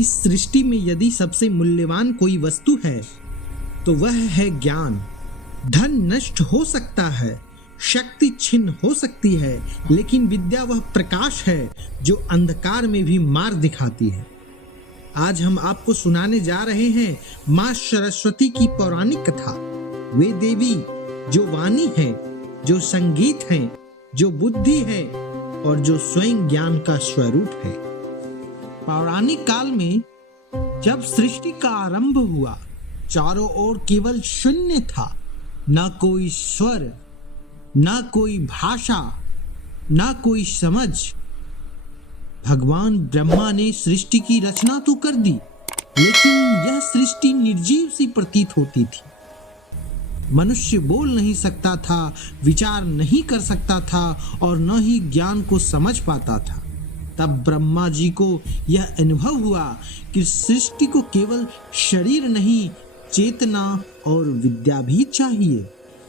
इस सृष्टि में यदि सबसे मूल्यवान कोई वस्तु है तो वह है ज्ञान। धन नष्ट हो सकता है, शक्ति छिन्न हो सकती है, लेकिन विद्या वह प्रकाश है जो अंधकार में भी मार्ग दिखाती है। आज हम आपको सुनाने जा रहे हैं माँ सरस्वती की पौराणिक कथा। वे देवी जो वाणी है, जो संगीत है, जो बुद्धि है और जो स्वयं ज्ञान का स्वरूप है। पौराणिक काल में जब सृष्टि का आरंभ हुआ, चारों ओर केवल शून्य था। ना कोई स्वर, ना कोई भाषा, ना कोई समझ। भगवान ब्रह्मा ने सृष्टि की रचना तो कर दी, लेकिन यह सृष्टि निर्जीव सी प्रतीत होती थी। मनुष्य बोल नहीं सकता था, विचार नहीं कर सकता था और न ही ज्ञान को समझ पाता था। तब ब्रह्मा जी को यह अनुभव हुआ कि सृष्टि को केवल शरीर नहीं, चेतना और विद्या भी चाहिए।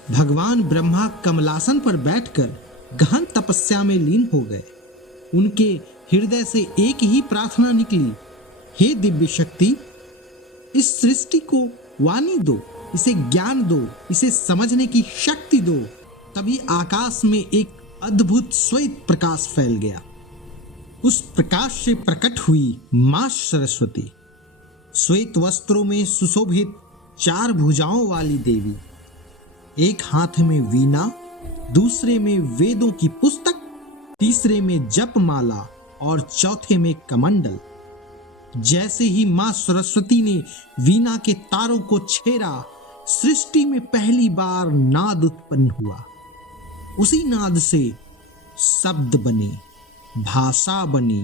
भगवान ब्रह्मा कमलासन पर बैठकर गहन तपस्या में लीन हो गए। उनके हृदय से एक ही प्रार्थना निकली, हे दिव्य शक्ति, इस सृष्टि को वाणी दो, इसे ज्ञान दो, इसे समझने की शक्ति दो। तभी आकाश में एक अद्भुत श्वेत प्रकाश फैल गया। उस प्रकाश से प्रकट हुई माँ सरस्वती, श्वेत वस्त्रों में सुशोभित, 4 भुजाओं वाली देवी। एक हाथ में वीणा, दूसरे में वेदों की पुस्तक, तीसरे में जपमाला और चौथे में कमंडल। जैसे ही माँ सरस्वती ने वीणा के तारों को छेड़ा, सृष्टि में पहली बार नाद उत्पन्न हुआ। उसी नाद से शब्द बने, भाषा बनी,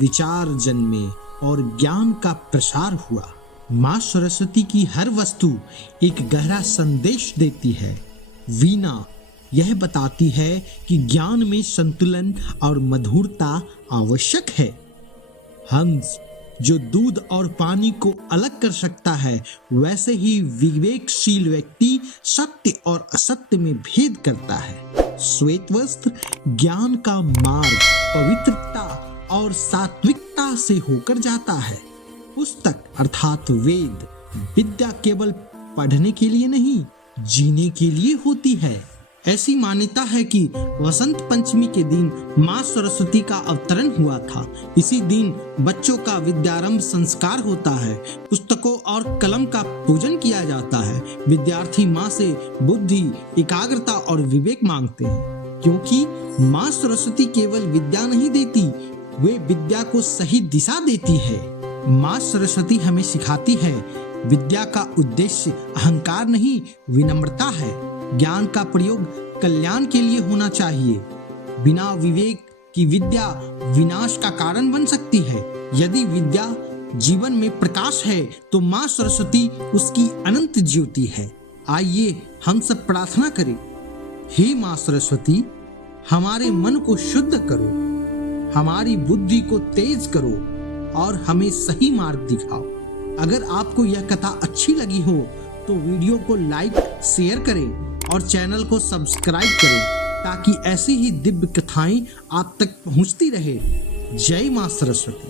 विचार जन्मे और ज्ञान का प्रसार हुआ। माँ सरस्वती की हर वस्तु एक गहरा संदेश देती है। वीणा यह बताती है कि ज्ञान में संतुलन और मधुरता आवश्यक है। हंस जो दूध और पानी को अलग कर सकता है, वैसे ही विवेकशील व्यक्ति सत्य और असत्य में भेद करता है। श्वेत वस्त्र ज्ञान का मार्ग, पवित्रता और सात्विकता से होकर जाता है। पुस्तक अर्थात वेद, विद्या केवल पढ़ने के लिए नहीं, जीने के लिए होती है। ऐसी मान्यता है कि वसंत पंचमी के दिन माँ सरस्वती का अवतरण हुआ था। इसी दिन बच्चों का विद्यारंभ संस्कार होता है, पुस्तकों और कलम का पूजन किया जाता है। विद्यार्थी माँ से बुद्धि, एकाग्रता और विवेक मांगते हैं, क्योंकि माँ सरस्वती केवल विद्या नहीं देती, वे विद्या को सही दिशा देती है। माँ सरस्वती हमें सिखाती है, विद्या का उद्देश्य अहंकार नहीं, विनम्रता है। ज्ञान का प्रयोग कल्याण के लिए होना चाहिए। बिना विवेक की विद्या विनाश का कारण बन सकती है। यदि विद्या जीवन में प्रकाश है तो माँ सरस्वती उसकी अनंत ज्योति है। आइए हम सब प्रार्थना करें, हे माँ सरस्वती, हमारे मन को शुद्ध करो, हमारी बुद्धि को तेज करो और हमें सही मार्ग दिखाओ। अगर आपको यह कथा अच्छी लगी हो तो वीडियो को लाइक, शेयर करें और चैनल को सब्सक्राइब करें, ताकि ऐसी ही दिव्य कथाएं आप तक पहुंचती रहे। जय मां सरस्वती।